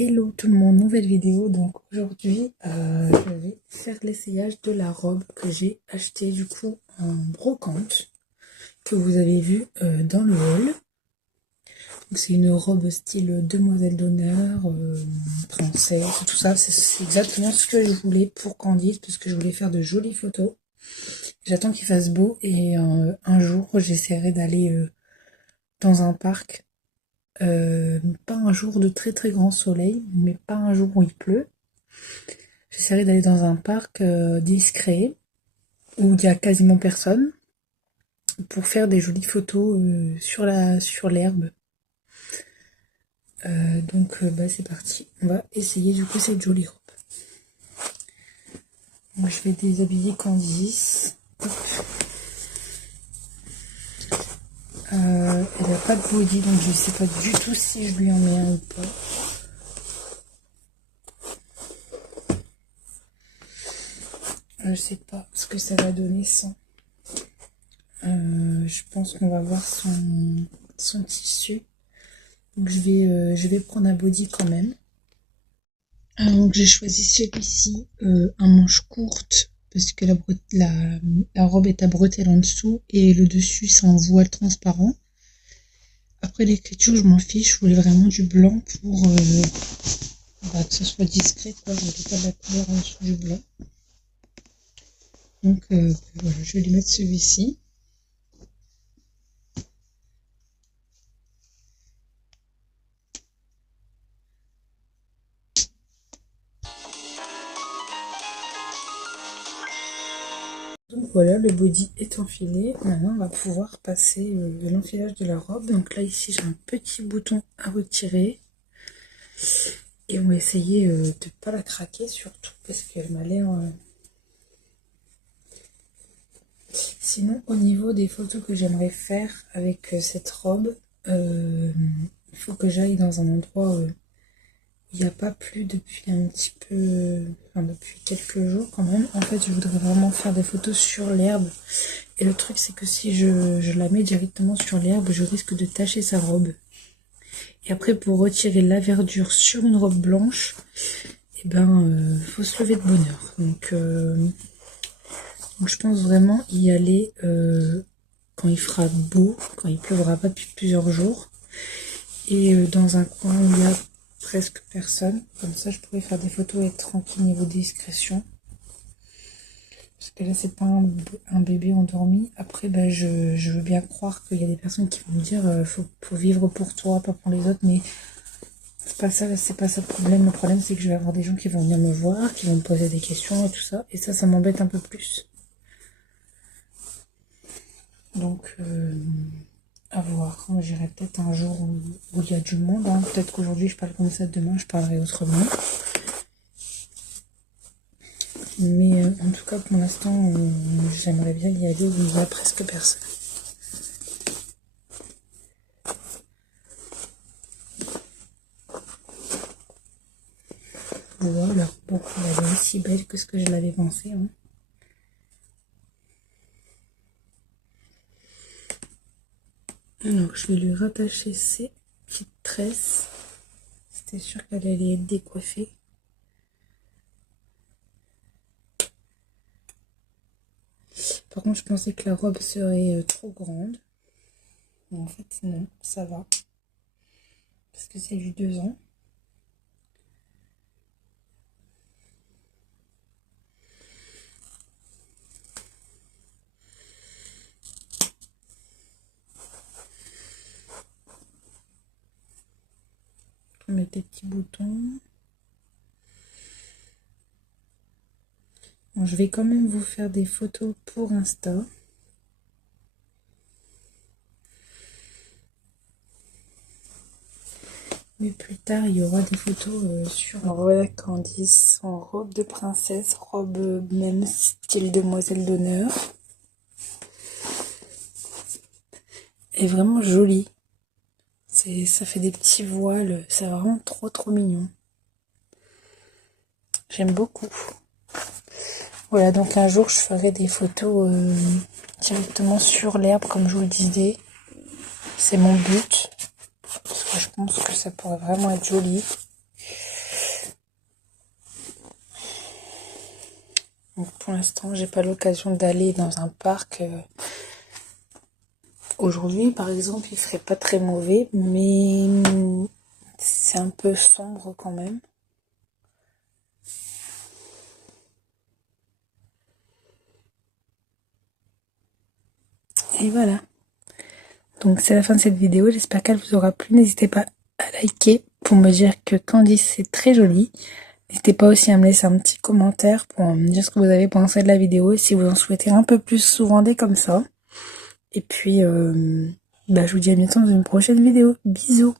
Hello tout le monde, nouvelle vidéo. Donc aujourd'hui je vais faire l'essayage de la robe que j'ai achetée du coup en brocante, que vous avez vu dans le haul. C'est une robe style demoiselle d'honneur, princesse, tout ça. C'est exactement ce que je voulais pour Candice, parce que je voulais faire de jolies photos. J'attends qu'il fasse beau et un jour j'essaierai d'aller dans un parc. Pas un jour de très très grand soleil, mais pas un jour où il pleut. J'essaierai d'aller dans un parc discret, où il y a quasiment personne, pour faire des jolies photos sur l'herbe. Donc c'est parti, on va essayer du coup cette jolie robe. Donc, je vais déshabiller Candice. Elle n'a pas de body, donc je sais pas du tout si je lui en mets un ou pas. Je sais pas ce que ça va donner sans. Je pense qu'on va voir son tissu. Donc je vais prendre un body quand même. Donc j'ai choisi celui-ci, un manche courte, parce que la robe est à bretelles en dessous et le dessus c'est un voile transparent. Après l'écriture je m'en fiche, je voulais vraiment du blanc pour que ce soit discret, quoi. Je voulais pas de la couleur en dessous du blanc. Donc voilà, je vais lui mettre celui-ci. Donc voilà, le body est enfilé. Maintenant, on va pouvoir passer l'enfilage de la robe. Donc là, ici, j'ai un petit bouton à retirer. Et on va essayer de ne pas la craquer, surtout parce qu'elle m'a l'air... Sinon, au niveau des photos que j'aimerais faire avec cette robe, il faut que j'aille dans un endroit où il n'y a pas plu depuis un petit peu... Enfin, depuis quelques jours quand même. En fait, je voudrais vraiment faire des photos sur l'herbe. Et le truc, c'est que si je la mets directement sur l'herbe, je risque de tacher sa robe. Et après, pour retirer la verdure sur une robe blanche, eh ben, faut se lever de bonne heure. Donc je pense vraiment y aller quand il fera beau, quand il pleuvra pas depuis plusieurs jours. Et dans un coin où il y a presque personne. Comme ça, je pourrais faire des photos et être tranquille niveau discrétion. Parce que là, c'est pas un bébé endormi. Après, ben, je veux bien croire qu'il y a des personnes qui vont me dire faut vivre pour toi, pas pour les autres. Mais c'est pas ça le problème. Le problème, c'est que je vais avoir des gens qui vont venir me voir, qui vont me poser des questions et tout ça. Et ça m'embête un peu plus. Donc, à voir. J'irai peut-être un jour où il y a du monde. Hein. Peut-être qu'aujourd'hui, je parle comme ça. Demain, je parlerai autrement. Mais en tout cas, pour l'instant, j'aimerais bien y aller où il n'y a presque personne. Voilà, bon, elle est aussi belle que ce que je l'avais pensé. Hein. Alors, je vais lui rattacher ses petites tresses. C'était sûr qu'elle allait être décoiffée. Par contre, je pensais que la robe serait trop grande. Mais en fait, non, ça va. Parce que c'est du 2 ans. On met des petits boutons. Bon, je vais quand même vous faire des photos pour Insta. Mais plus tard, il y aura des photos sur... Alors voilà Candice en robe de princesse, robe même style demoiselle d'honneur. Elle est vraiment jolie. Ça fait des petits voiles, c'est vraiment trop mignon. J'aime beaucoup. Voilà, donc un jour je ferai des photos directement sur l'herbe comme je vous le disais. C'est mon but. Parce que je pense que ça pourrait vraiment être joli. Donc pour l'instant, j'ai pas l'occasion d'aller dans un parc. Aujourd'hui, par exemple, il ferait pas très mauvais, mais c'est un peu sombre quand même. Et voilà. Donc c'est la fin de cette vidéo. J'espère qu'elle vous aura plu. N'hésitez pas à liker pour me dire que Candice c'est très joli. N'hésitez pas aussi à me laisser un petit commentaire pour me dire ce que vous avez pensé de la vidéo et si vous en souhaitez un peu plus souvent des comme ça. Et puis, je vous dis à bientôt dans une prochaine vidéo. Bisous!